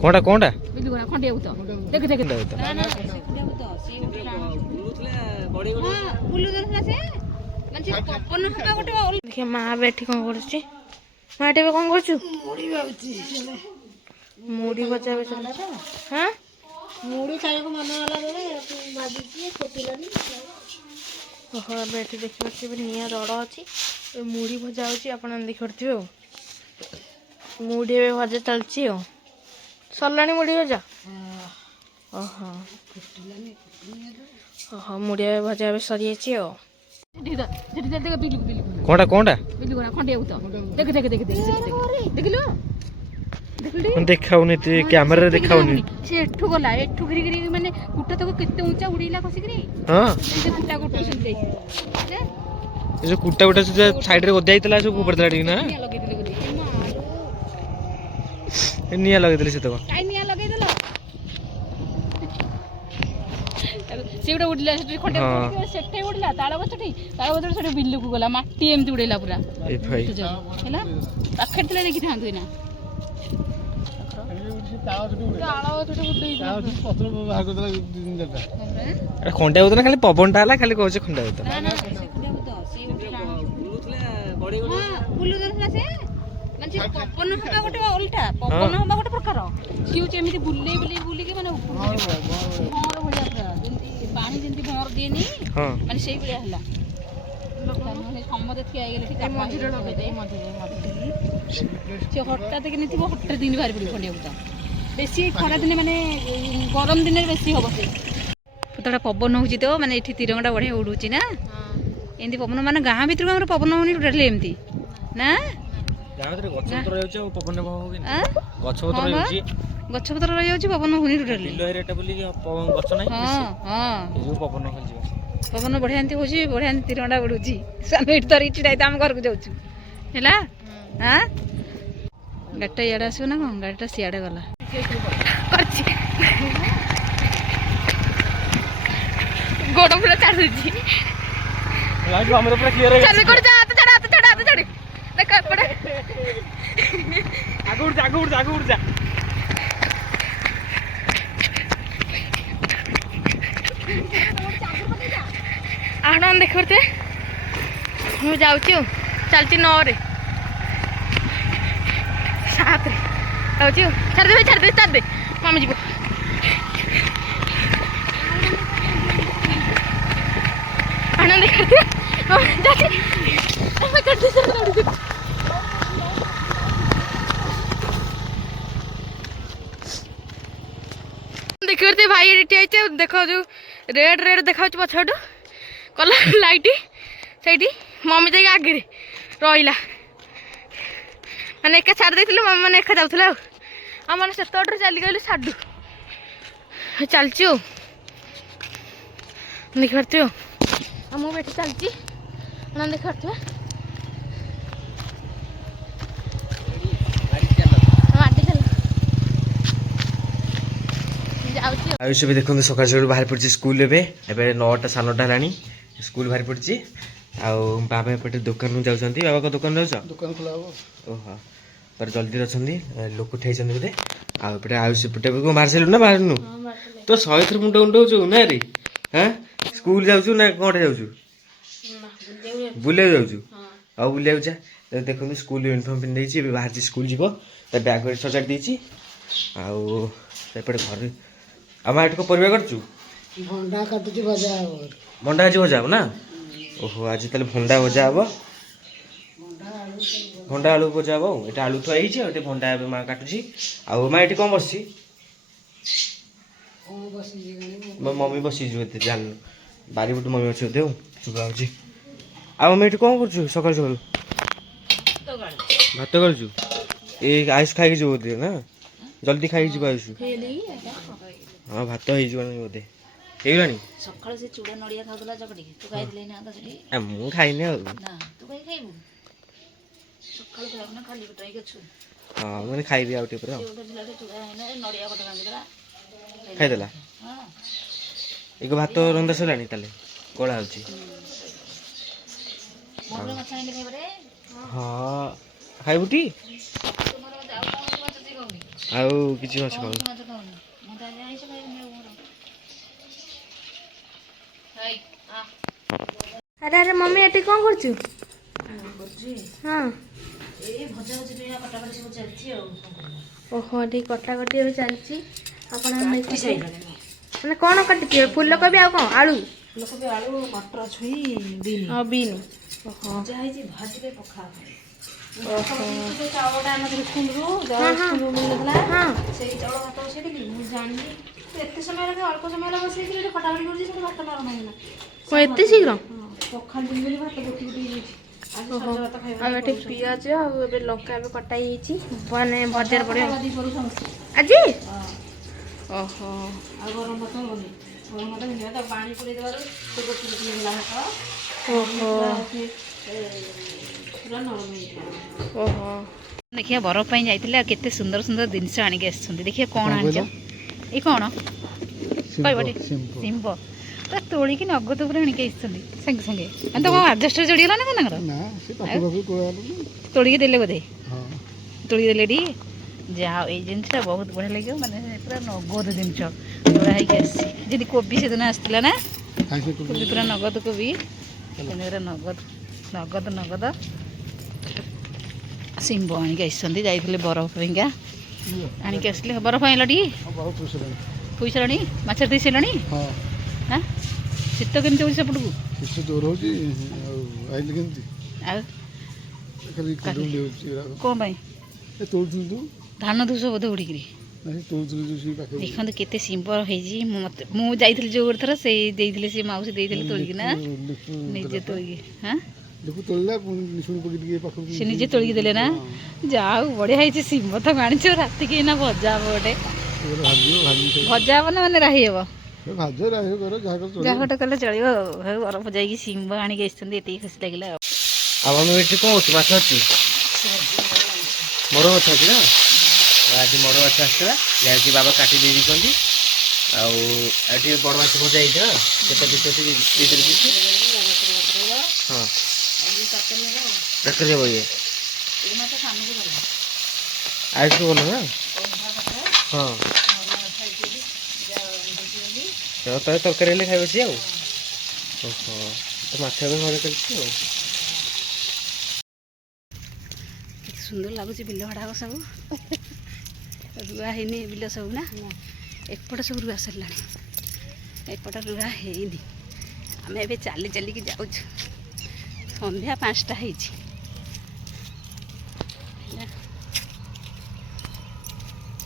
कोणटा कोणटा देखिए माँ बैठी कौन कर माँ टे कौन कर मुड़ी बचा हाँ मुड़ी खाने को मन वाला ओहो एठी देखिए निआ रड़ अच्छी मुड़ी भजा हो देखिए मुड़ी भजा चलती सरला मुड़ी भजा ओहो ओहो मुड़ी भजा सरी कोणटा कोणटा देखाउनी कैमरा देखाउनी से एठू गला एठू घिरी घिरी माने कुटा तक केते ऊंचा उड़ीला खसिकरी हां से कुटा कुटा सुन जाई जे ए जो कुटा कुटा साइड रे ओदै आइतला सब ऊपर तला ना लगे दिले गदी निया लगे दिले से तो काई निया लगे दिलो से उडा उडला से खंडे सेटे उडला ताळा बसठी से बिल्लू को गला माटी एमती उड़ेला पूरा ए भाई हैला पाखर तले देखि थांतु ना खंडा होता ना खाली पवन टा खाली कहूँ खंडा होता पवन हवा गोटे ओल्टा पवन हवा गोटे प्रकार सी एमती बुले बुले बुलिक माने पानी जमी भर दिए माने से भाया समझे ठिया हटात कि हटात दिन बाहर पड़े खंडिया भूत बेसी खरा दिन माने गरम दिन बेसी हम से पुतटा पवन हो माने ये तिरंगा बढ़िया उड़ूची ना एमती पवन माने गाँ भर पवन होनी टोटाली एमती ना गछ पतर रही पवन होनी टोटाली पवन बढ़िया एमती हूँ बढ़िया तिरंगा उड़ूची सामने धरिक छिड़ा आम घर को जाऊँ है हाँ गाड़ीटा इे आसो ना कौन गाड़ीटा सियाड़े गला गोड़ पूरा छाड़ देती आण देखते मुझे जाऊँ चलती 9 रे 7 रे छाड़ दे मामी जी आनंद देखते देखते भाई देखो जो रेड रेड देखा पछटू कलर लाइट से मम्मी जाए आगे रहा मैंने एका छाड़ देती मम्मी मैंने एका जाऊला आम मैंने से चली गलु साडू चलती देखते मुझे बैठी चलती देखते आयुष भी देखते सकाल सकाल बाहर पड़ी स्कूल एवं 9टा 9:30 है स्कूल बाहर पड़ी आउ बाबा एपटे दुकान जाऊँच बाबा को दुकान जाऊँ दुकान खोला ओहो पर जल्दी अच्छा लोक उठाई बोधे आउटे आयुष एपटे बाहर सारू ना बाहर नु तो 100 थर मुंड उंडौ ना रे हाँ स्कूल जाऊँ ना कौटे जाऊँ बुले जाऊँ आउ बुले जा देखो स्कूल यूनिफॉर्म पिंधे बाहर स्कूल जीव बैग सजाड़ देती आउटे घर आम एट को परिवा करचु भंडा काटुची भजा भंडा आज भजा ना ओहो आज ताले भंडा भजा हे भंडा आलू भजा हे ये आलू थुआई ये भंडा माँ काटुची आ माँ ये कौन बस मम्मी बस जान बारीपट मम्मी अच्छे बोधे चुप आऊँगी आ मम्मी ये कौन कर सकाल सकाल भात कर आयुष खाई बोधे ना जल्दी खाई आयुष हाँ भात हो बोधे ହେଇଗଲାଣି ସକାଳେ ସେ ଚୁଡ଼ା ନଡ଼ିଆ ଖାଉଥିଲା ଚକଟି ତୁ ଖାଇଥିଲେ ନା ତ ସେଠି ମୁଁ ଖାଇନି ଆଉ ନା ତୁ କାଇଁ ଖାଇବୁ ସକାଳେ ଖାଇବୁ ନା ଖାଲି ପେଟ ହେଇକି ଅଛୁ ହଁ ମାନେ ଖାଇବି ଆଉ ଟିକେ ପରେ ଆଉ ଗୋଟେ ପିଲାଟେ ଚୁଡ଼ା ଖାଇନା ନଡ଼ିଆ ଗୋଟେ ଭାଙ୍ଗିଦେଲା ଖାଇଦେଲା ହଁ ଏକ ଭାତ ରନ୍ଧା ସରିଲାଣି ତାହେଲେ କଳା ହେଉଛି ମୋର ମାଛ ଆଣିଲେ ଖାଇବରେ ହଁ ଖାଇବୁଟି ତୁମର ଯାଉ ଆଉ କିଛି ମାଛ ଖାଉ ମାଛ ଖାଉନି ମୁଁ ତ ଆଜି ଆଇଁଷ ଖାଇବିନି ଆଉ ମୋର ହେଇ ଆ ଆରେ ଆରେ ମମି ଏଠି କ'ଣ କରୁଛୁ? କରୁଛି ହଁ ଏଇ ଭଜା ଭଜି ପାଇଁ କଟାକଟି ସବୁ ଚାଲିଛି ଆଉ ଓହୋ ଏଠି କଟାକଟି ଏବେ ଚାଲିଛି ଆପଣ କାଟି ସାଇଲାଣି ମାନେ କ'ଣ କାଟିଥିବେ ଫୁଲକୋବି ଆଉ କ'ଣ ଆଳୁ ଫୁଲକୋବି ଆଳୁ ମଟର ଛୁଇଁ ବିନ୍ ହଁ ବିନ୍ ଓହୋ ଭଜା ହେଇଛି ଭାଜିବେ ପଖାଳ ଓହୋ ଯୋଉ ଚାଉଳଟା ଆଣିନଥିଲି ସ୍କୁଲରୁ ହଁ ହଁ ସ୍କୁଲରୁ ମିଳିନଥିଲା ହଁ ସେଇ ଚାଉଳ ଭାତ ବସେଇଥିଲି ମୁଁ ଜାଣିଲି ଏତେ ସମୟ ଲାଗେ ଅଳ୍ପ ସମୟ ହେଲା ବସେଇଥିଲି ଏଠି କଟାକଟି କରୁଛି ସେଠି ଭାତ ନରମ ହେଇଗଲା କ'ଣ ଏତେ ଶୀଘ୍ର? ହଁ ପଖାଳ ଦିନ ବୋଲି ଭାତ ଗୋଟି ଗୋଟି ହେଇଯାଇଛି ଆଜି ଓହୋ ସଜ ଭାତ ଖାଇବା ଆଉ ଏଠି ପିଆଜ ଆଉ ଏବେ ଲଙ୍କା ଏବେ କଟା ହେଇଯାଇଛି ମାନେ ଭଜାରେ ପଡ଼ିବ ଆଜି କରୁ ସମସ୍ତେ ଆଜି ହଁ ଓହୋ ଆଉ ଗରମ ଭାତ ହବନି ଗରମ ଭାତ ହେଇଯିବ ତାକୁ ପାଣି ପୁରେଇ ଦେବାରୁ ସେ ଗୋଟି ଗୋଟି ହେଇଗଲା ଭାତ ଓହୋ ପୁରା ନରମ ହେଇଯିବ ଓହୋ ଦେଖିବା ବରଫ ପାଇଁ ଯାଇଥିଲେ ଆଉ କେତେ ସୁନ୍ଦର ସୁନ୍ଦର ଜିନିଷ ଆଣିକି ଆସିଛନ୍ତି ଦେଖିବା କ'ଣ ଆଣିଛ ଏଇ କ'ଣ କହିବ ଟିକେ ସିମ୍ବ ପୁରା ତୋଳିକି ନଗଦ ଉପରେ ଆଣିକି ଆସିଛନ୍ତି ସାଙ୍ଗେ ସାଙ୍ଗେ ମାନେ ତ କ'ଣ ଆଡଜଷ୍ଟରେ ଚଢ଼ିଗଲା ନା କ'ଣ ତାଙ୍କର ତୋଳିକି ଦେଲେ ବୋଧେ ତୋଳିକି ଦେଲେ ଟି ଯାହା ହଉ ଏଇ ଜିନିଷଟା ବହୁତ ବଢ଼ିଆ ଲାଗିବ ମାନେ ପୁରା ନଗଦ ଜିନିଷ ତୋଳା ହେଇକି ଆସିଛି ଯେମିତି କୋବି ସେଦିନ ଆସିଥିଲା ନା କୋବି ପୁରା ନଗଦ କୋବି ସେମିତି ପୁରା ନଗଦ ନଗଦ ନଗଦ ସିମ୍ବ ଆଣିକି ଆସିଛନ୍ତି ଯାଇଥିଲେ ବରଫ ପାଇଁକା ଆଣିକି ଆସିଲେ ବରଫ ଆଣିଲ ଟି ପୋଇ ସାରିଲାଣି ମାଛ ଦେଇ ସାରିଲାଣି ହଁ ଶୀତ କେମିତି ହେଉଛି ସେପଟକୁ ଆଉ କ'ଣ ପାଇଁ ଧାନ ଧୂସ ବୋଧେ ଉଡ଼ିକିରି ଦେଖନ୍ତୁ କେତେ ସିମ୍ବ ହେଇଛି ମୁଁ ଯାଇଥିଲି ଯେଉଁ ଗୋଟେ ଥର ସେଇ ଦେଇଥିଲେ ସେ ମାଉସୀ ଦେଇଥିଲେ ତୋଳିକି ନା ନିଜେ ତୋଳିକି ହଁ ସେ ନିଜେ ତୋଳିକି ଦେଲେ ନା ଯାହା ହଉ ବଢ଼ିଆ ହେଇଛି ସିମ୍ବ ତ ଆଣିଛ ରାତିକି ଏଇନା ଭଜା ହବ ଗୋଟେ ଭଜା ହବ ନା ମାନେ ରାହି ହବ ଯାହା ଗୋଟେ କଲେ ଚଳିବ ଆଉ ବରଫ ଯାଇକି ସିମ୍ବ ଆଣିକି ଆସିଛନ୍ତି ଏତିକି ଖୁସି ଲାଗିଲା ଆଉ ଆମ ଏଠି କ'ଣ ହେଉଛି ମାଛ ଅଛି ମୋର ମାଛ ଅଛି ନା ଆଜି ମୋର ମାଛ ଆସିଥିଲା ଯାହାକି ବାବା କାଟି ଦେଇ ଦେଇଛନ୍ତି ଆଉ ଏଠି ବଡ଼ ମାଛ ଭଜା ହେଇଥିଲା କେତେ ପିସ୍ ଅଛି 2-3 ପିସ୍ ହଁ ତରକାରୀ ହବ ଇଏ ଆଇସ୍ ଭଲ ନା ହଁ ତାହେଲେ ତରକାରୀ ହେଲେ ଖାଇବ ସିଏ ଆଉ ଓହୋ ତ ମାଛ ଏବେ ଘରେ ଚାଲିଛି ଆଉ ସୁନ୍ଦର ଲାଗୁଛି ବିଲ ଗୁଡ଼ାକ ସବୁ ରୁଆ ହେଇନି ବିଲ ସବୁ ନା ଏପଟ ସବୁ ରୁଆ ସରିଲାଣି ଏପଟ ରୁଆ ହେଇନି ଆମେ ଏବେ ଚାଲି ଚାଲିକି ଯାଉଛୁ ସନ୍ଧ୍ୟା 5ଟା ହେଇଛି